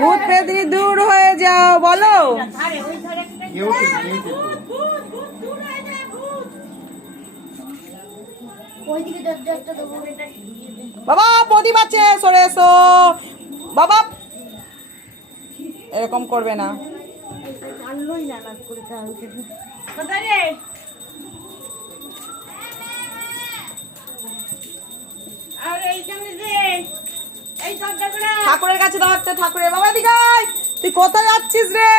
ভূত পেতনি দূর হয়ে যাও বলো। বাবা প্রদীপ আছে, সরে এসো বাবা। এরকম করবে না। ঠাকুরের কাছে দাও একটা, ঠাকুরের বাবা দিকে আয়। তুই কোথায় যাচ্ছিস রে?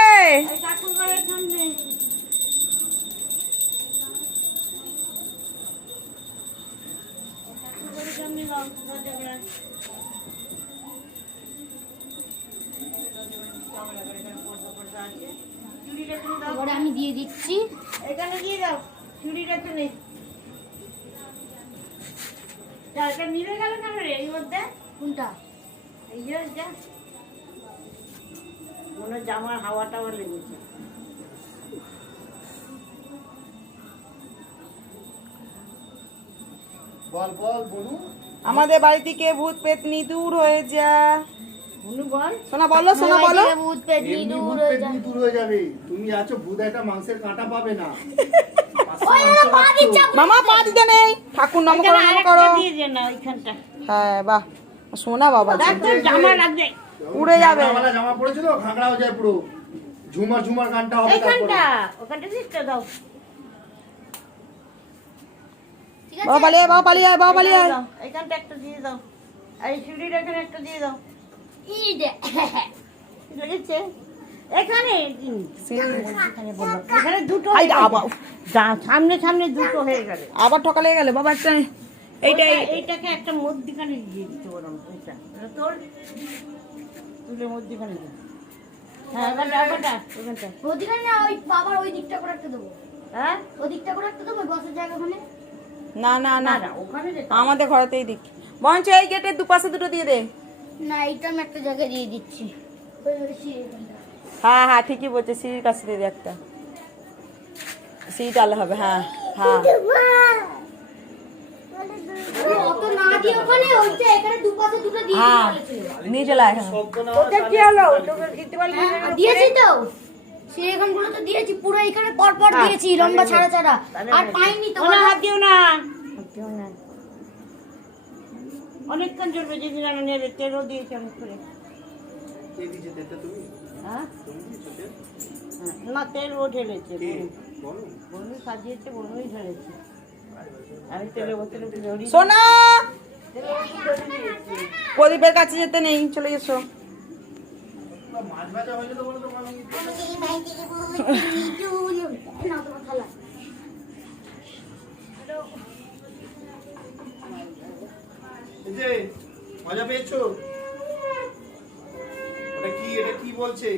আমি দিয়ে দিচ্ছি, এখানে দিয়ে দাও চুড়িটা তো নেই। নিভে গেল কেন রে এর মধ্যে? কোনটা? এই যে মনে জামার হাওয়া টাওয়া লেগেছে। বল বল বলু। আমাদের বাড়ি থেকে ভূত পেতনি দূর হয়ে যা। বলু বল। সোনা বলো, সোনা বলো। ভূত পেতনি এমনি দূর ভূত হয়ে পেতনি দূর হয়ে যাবে। তুমি আছো ভূত, একটা মাংসের কাঁটা পাবে না। মামা পা দিতে নেই। ঠাকুর নাম করো, নাম করো। দিয়ে দে না ওইখানটা। হ্যাঁ বাহ, সোনা বাবা জি। তোর জামা লাগবে উড়ে যাবে। জামাওয়ালা জামা পড়েছিল, ঘাগড়া হয়ে যায় পুরো। ঝুমার ঝুমার গানটা হবে তারপরে। এইখানটা, ওখানটা দিতে দাও। বাবা পালিয়ে আয়, বাবা পালিয়ে আয়, বাবা পালিয়ে আয়। এইখানটা একটা দিয়ে দাও। এই চুড়ির এখানে একটা দিয়ে দাও। ই দে লেগেছে এখানে এখানে বললাম, এখানে দুটো আই হয়ে গেছে। বাবা। সামনে সামনে দুটো হয়ে গেল। আবার ঠকালে গেলে বাবা একটা। এইটাই এইটাকে একটা মধ্যিখানে দিয়ে দিতে বললাম। এটা তোর তুলে মধ্যিখানে দে। হ্যাঁ ওখানটা ওখানটা ওখানটা। ওদিকে না, ওই বাবার ওই দিকটা করে একটা দেবো। হ্যাঁ ওই দিকটা করে একটা দেবো, বসার জায়গা ওখানে। না না না, না না ওখানে দে। আমাদের ঘরেতেই দিক। বঞ্চ এই গেটের দুপাশে দুটো দিয়ে দে। না, এইটা আমি একটা জায়গায় দিয়ে দিচ্ছি। ওই সিঁড়িটা। হ্যাঁ হ্যাঁ ঠিকই বলছে, সিঁড়ির কাছে দিয়ে দে একটা। সিঁড়ি টালে হবে, হ্যাঁ হ্যাঁ। অত না দিয়ে ওখানে ওইটা এখানে দুপাশে দুটো দিয়ে হ্যাঁ দিয়েছিল। নিয়ে চলে আয়। হ্যাঁ। ওটা কি হলো? তোকে দিতে পারলি না? দিয়েছি তো, সেখানগুলো তো দিয়েছি, পুরো এখানে পর পর দিয়েছি, লম্বা ছাড়া ছাড়া। আর পাইনি তো। ওনা হাত দিও না। হাত দিও না। অনেকক্ষণ চলবে যেদিন আমি নেড়ে তেলও দিয়েছি অনেক করে। কে দিয়েছে তেলটা তুমি? হ্যাঁ তুমি দিয়েছো তেল? হ্যাঁ, না তেল ও ঢেলেছে। কে? বলো। বনু সাজিয়েছে, বনুই ঢেলেছে। আমি তেলে বোতলে ধরি। সোনা প্রদীপের কাছে যেতে নেই, চলে এসো। মাছ ভাজা হয়ে যেত বলে তো আমি না তোমার খালা। এই যে মজা পেয়েছো? এটা কি বলছে?